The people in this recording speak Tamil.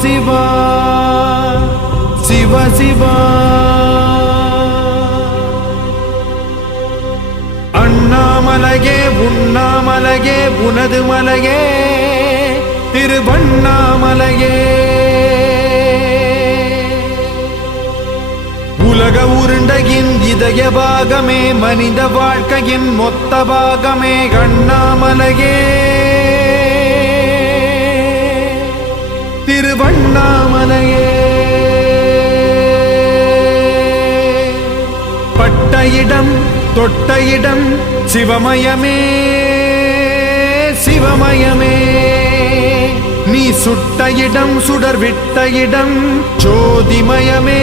சிவா சிவ சிவா. அண்ணாமலையே உண்ணாமலையே உனது மலையே திருவண்ணாமலையே. உலக உருண்டையின் இதய பாகமே மனித வாழ்க்கையின் மொத்த பாகமே அண்ணாமலையே திருவண்ணாமலையே. பட்ட இடம் தொட்ட இடம் சிவமயமே சிவமயமே. நீ சுட்ட இடம் சுடர் விட்ட இடம் ஜோதிமயமே